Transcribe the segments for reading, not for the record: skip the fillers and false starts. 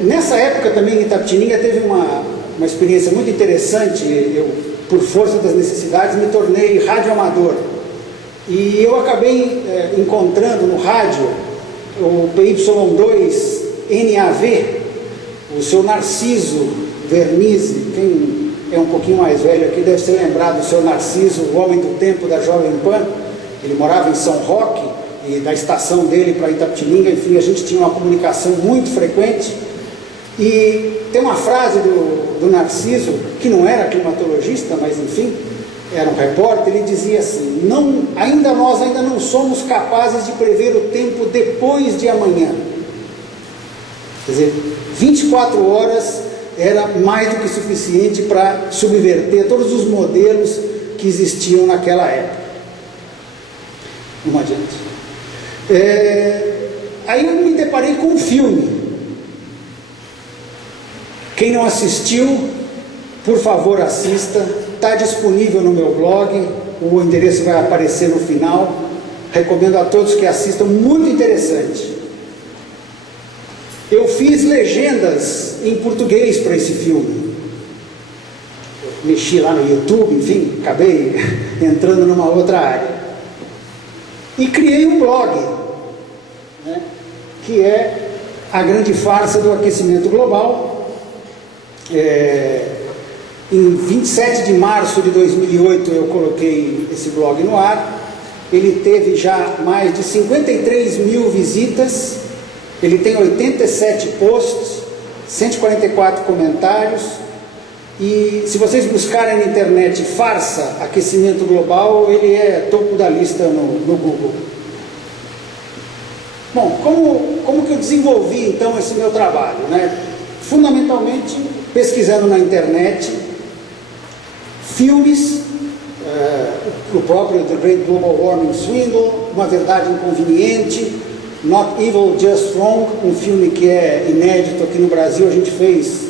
Nessa época também em Itapetininga teve uma experiência muito interessante. Eu, por força das necessidades, me tornei radioamador. E eu acabei encontrando no rádio o PY2NAV, o seu Narciso Vernizzi. Quem é um pouquinho mais velho aqui deve ser lembrado do seu Narciso, o homem do tempo da Jovem Pan. Ele morava em São Roque, e da estação dele para Itapetininga, enfim, a gente tinha uma comunicação muito frequente. E tem uma frase do Narciso, que não era climatologista, mas enfim, era um repórter. Ele dizia assim: nós ainda não somos capazes de prever o tempo depois de amanhã. Quer dizer, 24 horas era mais do que suficiente para subverter todos os modelos que existiam naquela época. Vamos adiante. Aí eu me deparei com um filme. Quem não assistiu, por favor assista. Está disponível no meu blog, o endereço vai aparecer no final. Recomendo a todos que assistam, muito interessante. Eu fiz legendas em português para esse filme. Eu mexi lá no YouTube, enfim, acabei entrando numa outra área. E criei um blog, né, que é A Grande Farsa do Aquecimento Global. Em 27 de março de 2008 eu coloquei esse blog no ar. Ele teve já mais de 53 mil visitas. Ele tem 87 posts, 144 comentários. E se vocês buscarem na internet farsa, aquecimento global, ele é topo da lista no Google. Bom, como que eu desenvolvi então esse meu trabalho, né? Fundamentalmente pesquisando na internet filmes, o próprio The Great Global Warming Swindle, Uma Verdade Inconveniente, Not Evil, Just Wrong, um filme que é inédito aqui no Brasil. A gente fez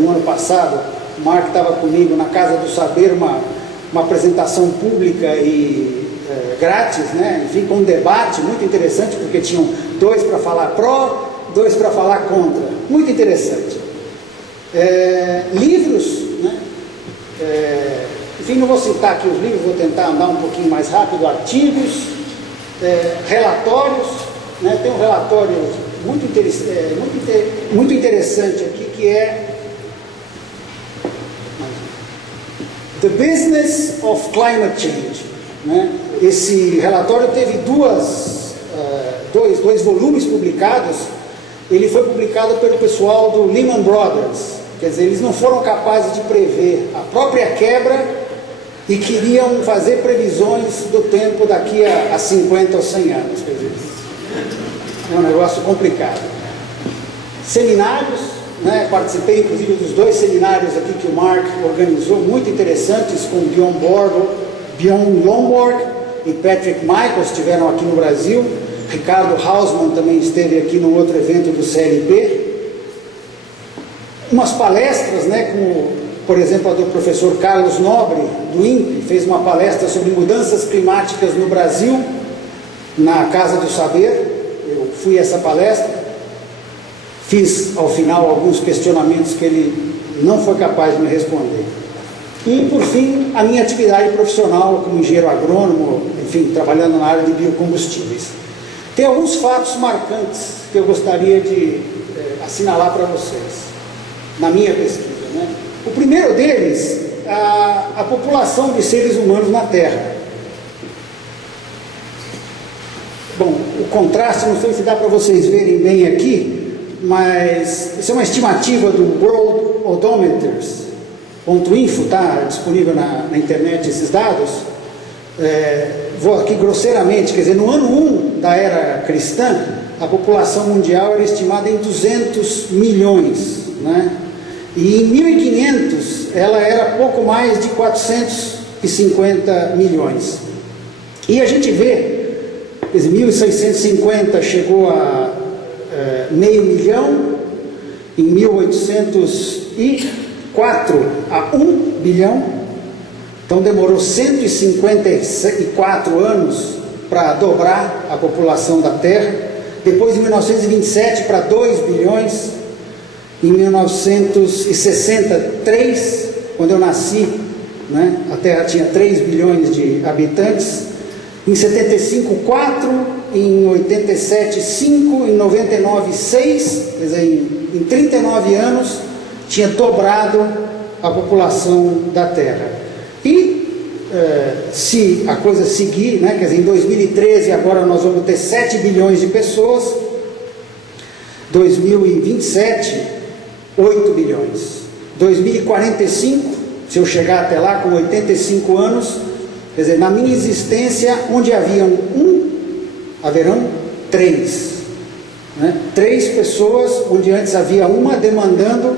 no ano passado, o Mark estava comigo na Casa do Saber, uma apresentação pública e grátis, né? Enfim, com um debate muito interessante, porque tinham 2 para falar pró, 2 para falar contra, muito interessante. Livros, né? Enfim, não vou citar aqui os livros, vou tentar andar um pouquinho mais rápido. Artigos, relatórios, né? Tem um relatório muito interessante aqui, que é The Business of Climate Change, né? Esse relatório teve dois volumes publicados. Ele foi publicado pelo pessoal do Lehman Brothers. Quer dizer, eles não foram capazes de prever a própria quebra e queriam fazer previsões do tempo daqui a 50 ou 100 anos. Quer dizer, é um negócio complicado. Seminários, né? Participei inclusive dos 2 seminários aqui que o Mark organizou, muito interessantes, com Bjorn Lomborg e Patrick Michaels, estiveram aqui no Brasil. Ricardo Hausmann também esteve aqui no outro evento do CLP. Umas palestras, né, como, por exemplo, a do professor Carlos Nobre, do INPE, fez uma palestra sobre mudanças climáticas no Brasil, na Casa do Saber. Eu fui a essa palestra, fiz ao final alguns questionamentos que ele não foi capaz de me responder. E, por fim, a minha atividade profissional como engenheiro agrônomo, enfim, trabalhando na área de biocombustíveis. Tem alguns fatos marcantes que eu gostaria de assinalar para vocês, na minha pesquisa, né? O primeiro deles, a população de seres humanos na Terra. Bom, o contraste, não sei se dá para vocês verem bem aqui, mas isso é uma estimativa do World Odometers.info, está disponível na internet esses dados. Vou aqui grosseiramente, quer dizer, no ano 1 da era cristã, a população mundial era estimada em 200 milhões, né? E em 1500 ela era pouco mais de 450 milhões. E a gente vê, quer dizer, 1650 chegou a meio milhão, em 1804 a 1 bilhão, então demorou 154 anos para dobrar a população da Terra. depois em 1927 para 2 bilhões, em 1960, 3, quando eu nasci, né, a Terra tinha 3 bilhões de habitantes, em 75, 4, em 87, 5, em 99, 6, quer dizer, em 39 anos, tinha dobrado a população da Terra. E se a coisa seguir, né, quer dizer, em 2013 agora nós vamos ter 7 bilhões de pessoas, 2027, 8 bilhões, 2045, se eu chegar até lá com 85 anos, quer dizer, na minha existência, onde haviam haverão 3, né? 3 pessoas, onde antes havia uma demandando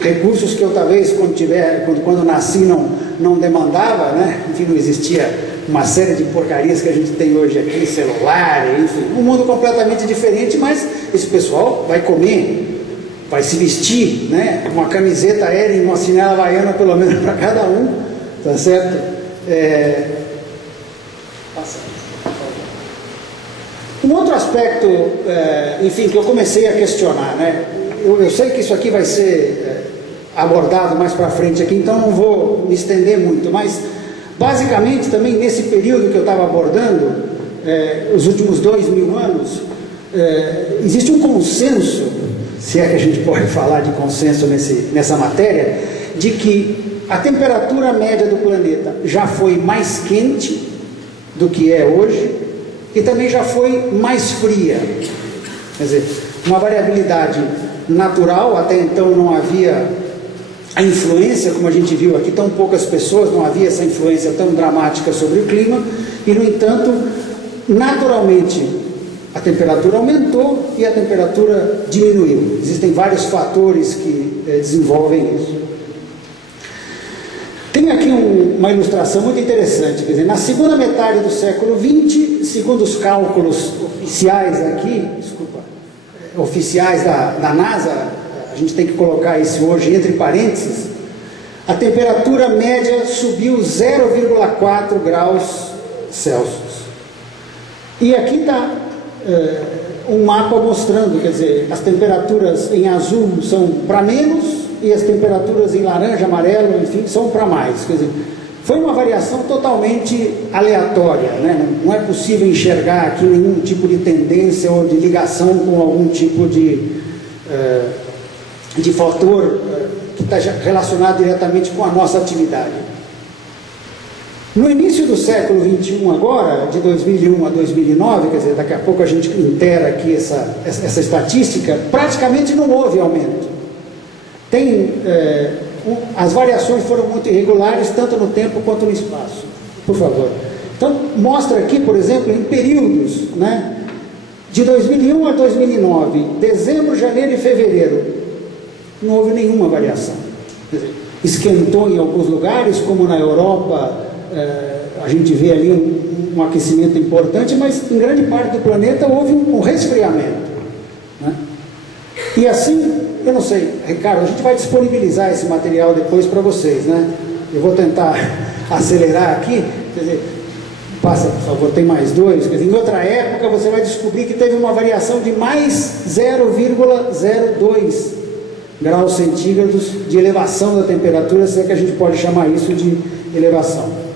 recursos que eu talvez quando nasci não demandava, né? Enfim, não existia uma série de porcarias que a gente tem hoje aqui, celular, enfim, um mundo completamente diferente, mas esse pessoal vai comer, vai se vestir, né? Uma camiseta aérea e uma chinela havaiana pelo menos para cada um, tá certo? Um outro aspecto, enfim, que eu comecei a questionar, né? Eu sei que isso aqui vai ser abordado mais para frente aqui, então não vou me estender muito, mas basicamente também nesse período que eu estava abordando, os últimos 2000 anos, existe um consenso, se é que a gente pode falar de consenso nessa matéria, de que a temperatura média do planeta já foi mais quente do que é hoje e também já foi mais fria. Quer dizer, uma variabilidade natural, até então não havia a influência, como a gente viu aqui, tão poucas pessoas, não havia essa influência tão dramática sobre o clima, e no entanto, naturalmente, a temperatura aumentou e a temperatura diminuiu. Existem vários fatores que desenvolvem isso. Tem aqui uma ilustração muito interessante, quer dizer, na segunda metade do século XX, segundo os cálculos oficiais aqui, oficiais da NASA, a gente tem que colocar isso hoje entre parênteses, a temperatura média subiu 0,4 graus Celsius. E aqui está um mapa mostrando, quer dizer, as temperaturas em azul são para menos, e as temperaturas em laranja, amarelo, enfim, são para mais. Quer dizer, foi uma variação totalmente aleatória, né? Não é possível enxergar aqui nenhum tipo de tendência ou de ligação com algum tipo de fator que está relacionado diretamente com a nossa atividade. No início do século XXI agora, de 2001 a 2009, quer dizer, daqui a pouco a gente intera aqui essa estatística, praticamente não houve aumento. As variações foram muito irregulares, tanto no tempo quanto no espaço. Por favor. Então, mostra aqui, por exemplo, em períodos, né, de 2001 a 2009, dezembro, janeiro e fevereiro, não houve nenhuma variação. Quer dizer, esquentou em alguns lugares, como na Europa, a gente vê ali um aquecimento importante, mas em grande parte do planeta houve um resfriamento, né? E assim, eu não sei, Ricardo, a gente vai disponibilizar esse material depois para vocês, né? Eu vou tentar acelerar aqui, quer dizer, passa, por favor, tem mais 2, quer dizer, em outra época você vai descobrir que teve uma variação de mais 0,02 graus centígrados de elevação da temperatura, se é que a gente pode chamar isso de elevação.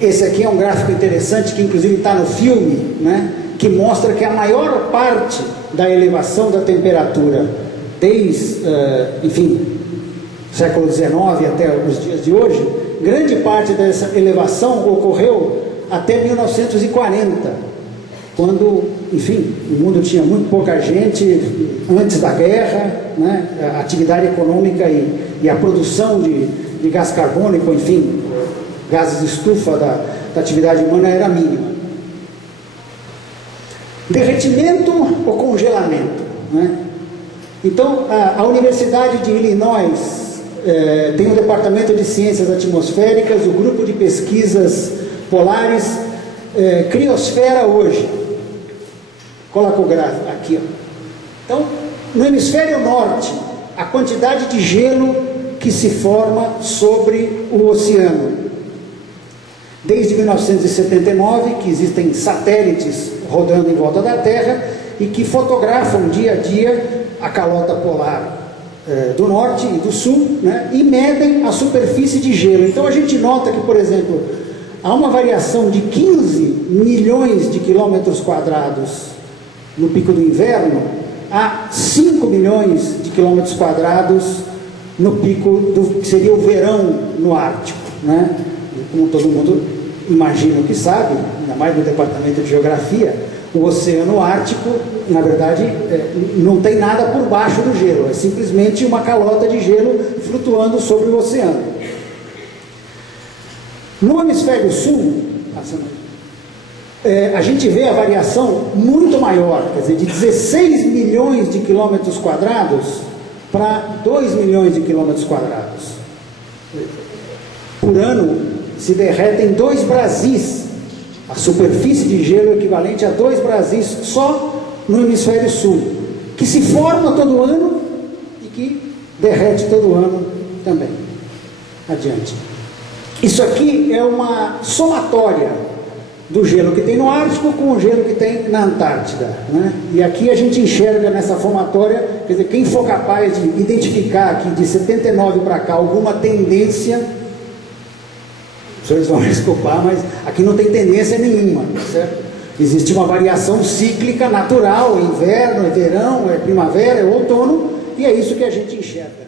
Esse aqui é um gráfico interessante, que inclusive está no filme, né, que mostra que a maior parte da elevação da temperatura, desde, enfim, século XIX até os dias de hoje, grande parte dessa elevação ocorreu até 1940, quando, enfim, o mundo tinha muito pouca gente, antes da guerra, né, a atividade econômica e a produção de gás carbônico, enfim, gases de estufa da atividade humana era mínima. Derretimento ou congelamento, né? Então, a Universidade de Illinois tem o Departamento de Ciências Atmosféricas, o Grupo de Pesquisas Polares, Criosfera hoje. Coloca o gráfico aqui, ó. Então, no hemisfério norte, a quantidade de gelo que se forma sobre o oceano. desde 1979, que existem satélites rodando em volta da Terra e que fotografam dia a dia a calota polar do norte e do sul, né, e medem a superfície de gelo. Então a gente nota que, por exemplo, há uma variação de 15 milhões de quilômetros quadrados no pico do inverno, a 5 milhões de quilômetros quadrados no pico do que seria o verão no Ártico, né? Como todo mundo imagina que sabe, ainda mais no departamento de geografia, o Oceano Ártico, na verdade, não tem nada por baixo do gelo, é simplesmente uma calota de gelo flutuando sobre o oceano. No hemisfério sul, a gente vê a variação muito maior, quer dizer, de 16 milhões de quilômetros quadrados para 2 milhões de quilômetros quadrados. Por ano se derretem 2 Brasis, a superfície de gelo equivalente a 2 Brasis só no hemisfério sul, que se forma todo ano e que derrete todo ano também. Adiante. Isso aqui é uma somatória do gelo que tem no Ártico com o gelo que tem na Antártida, né? E aqui a gente enxerga nessa somatória, quer dizer, quem for capaz de identificar aqui de 79 para cá alguma tendência, os senhores vão me desculpar, mas aqui não tem tendência nenhuma, certo? Existe uma variação cíclica natural, é inverno, é verão, é primavera, é outono, e é isso que a gente enxerga.